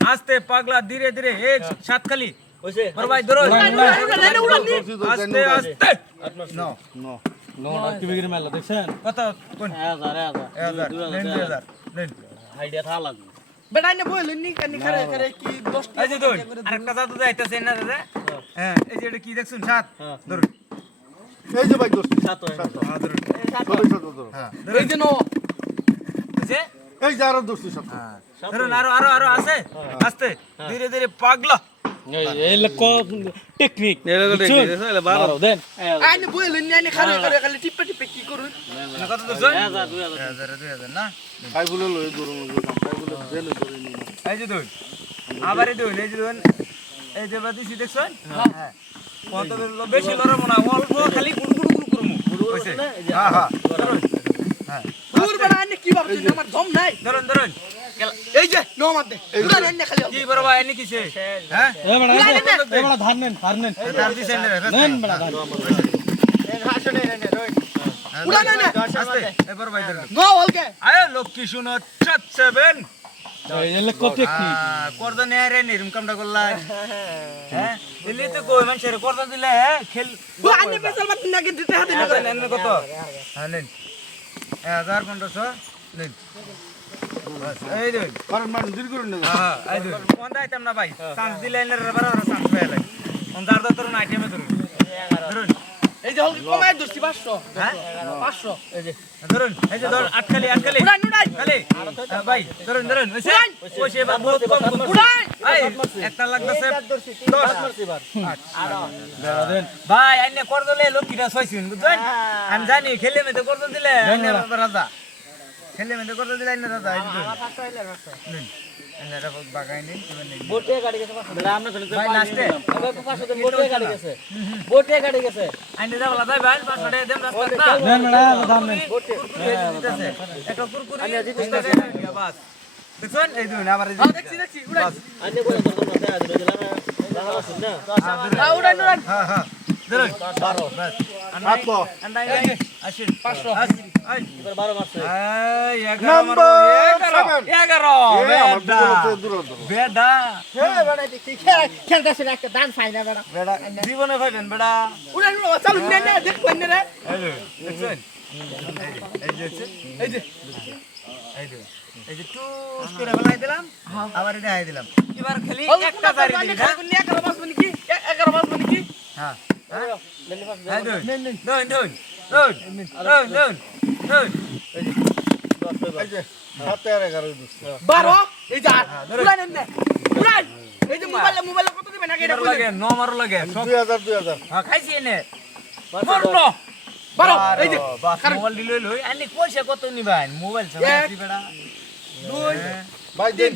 আস্তে পাগলা ধীরে ধীরে সাত খালি আস্তে আস্তে কত এক বেটা বইল নি কানি কি দশটা এই যে ধরুন আরেকটা জাদু যাইতেছে না দাদা হ্যাঁ এই যে এটা কি দেখছুন? সাত ধরুন। এই যে ভাই দোস্ত। হ্যাঁ। হ্যাঁ। এই যে নো যে? এই যে আরও দোস্ত সব হ্যাঁ। ধরুন আরও আরও আরও আছে? আস্তে। ধীরে ধীরে পাগলা। আইনে বইল নি আইনে খারে খারে খালি টিপে টিপে কি করুন? কত না? বলে লই দূর লই খাই বলে জেলে ধরে এই যে ধরুন। আবার এই এই যে ধরুন। এই যে দিছি দেখছুন? হ্যাঁ। কত বেশি লড়াবো না অল্প খালি গুড় গুড় গুড় করমু হ্যাঁ হ্যাঁ। হ্যাঁ। দূর বেটা আইনে কি ভাবছিস আমার দম নাই। ধরুন ধরুন। এই যে নো মারতে উড়ান এনে খালি কি বড় ভাই এনে কিসে? হ্যাঁ? তার দিছে এনে রে উড়ান এনে আস্তে। এই বড় ভাই ধরুন। নো হলকে আয় লক্ষ্মী শুনো চার সেভেন করদা নেয় রে নিরম কামটা করলাই হ্যাঁ। দিল্লি তো কই মানুষের করদা দিলে হ্যাঁ খেল ও আইনে পেছাল মারতে নাকি দিতে হাতে না হ্যাঁ, নেন কত? হ্যাঁ নিন। এক হাজার পনেরোশো এই দিন কারণ মানে দীর্ঘ করে না। হ্যাঁ এই দিন কোন দাইতাম না ভাই। চান্স দিলে এনে রে বারবার চান্স পেয়ে লাগে অন্ধার দা ধরুন আইটেমে ধরুন ধরুন। এই যে হলকে কমায় দস্তি 500 হ্যাঁ? 500 এই যে। ধরুন এই যে ধর আট খালি উড়ান উড়ান। খালি। হ্যাঁ, ভাই ধরুন ধরুন। ওইসে ওইসে বা বহুত কম কম। উড়ান। এই একটা লাগতেছে। দশ ভাই আইনে করদলে ছয়ছিন বুঝছেন আমি জানি খেলে মেতে করদল দিলে আইনে রাজা। খেলে মেতে কর দিলে আইনে রাজা এই দুটো নিন আইনে এটা বাগাই নিন কিবা নিন ভাই লাস্টে আইনে যাবলা যাই ভাই পাঁচশো টাকা দেন রাস্তা কুরকুরি দিতেছে একটা কুরকুরি বাস দেখছেন এই দুই আবার এই হ্যাঁ দেখছি দেখছি উড়ান হ্যাঁ উড়ান উড়ান হ্যাঁ হ্যাঁ ধরুন বারো সাত লো আন্দাই আসেন পাঁচশো Number এগারো জীবনে পাইবেন বেডা। চালু এই যে এই যে টুস করে দিলাম আবার এটা দিলাম। এবার খালি একটা দিবি দিবি 11 পাস মানে 11 পাস মানে হ্যাঁ। দুন এই যে সাত আর এগারো দোস্ত 12 এই যে আট। ধরুন। উড়ান এনে উড়ান এই যে মোবাইলে মোবাইলে কত দিবেন আগে এটা লাগে ন মারো লাগে সব। দুই হাজার দুই হাজার। হ্যাঁ খাইছি এনে। মারলো বারো এই যে। বাস মোবাইল দিলে লই আনি পয়সা কত নিবান? মোবাইল সামনে বেড়া। দুই ভাই দিন।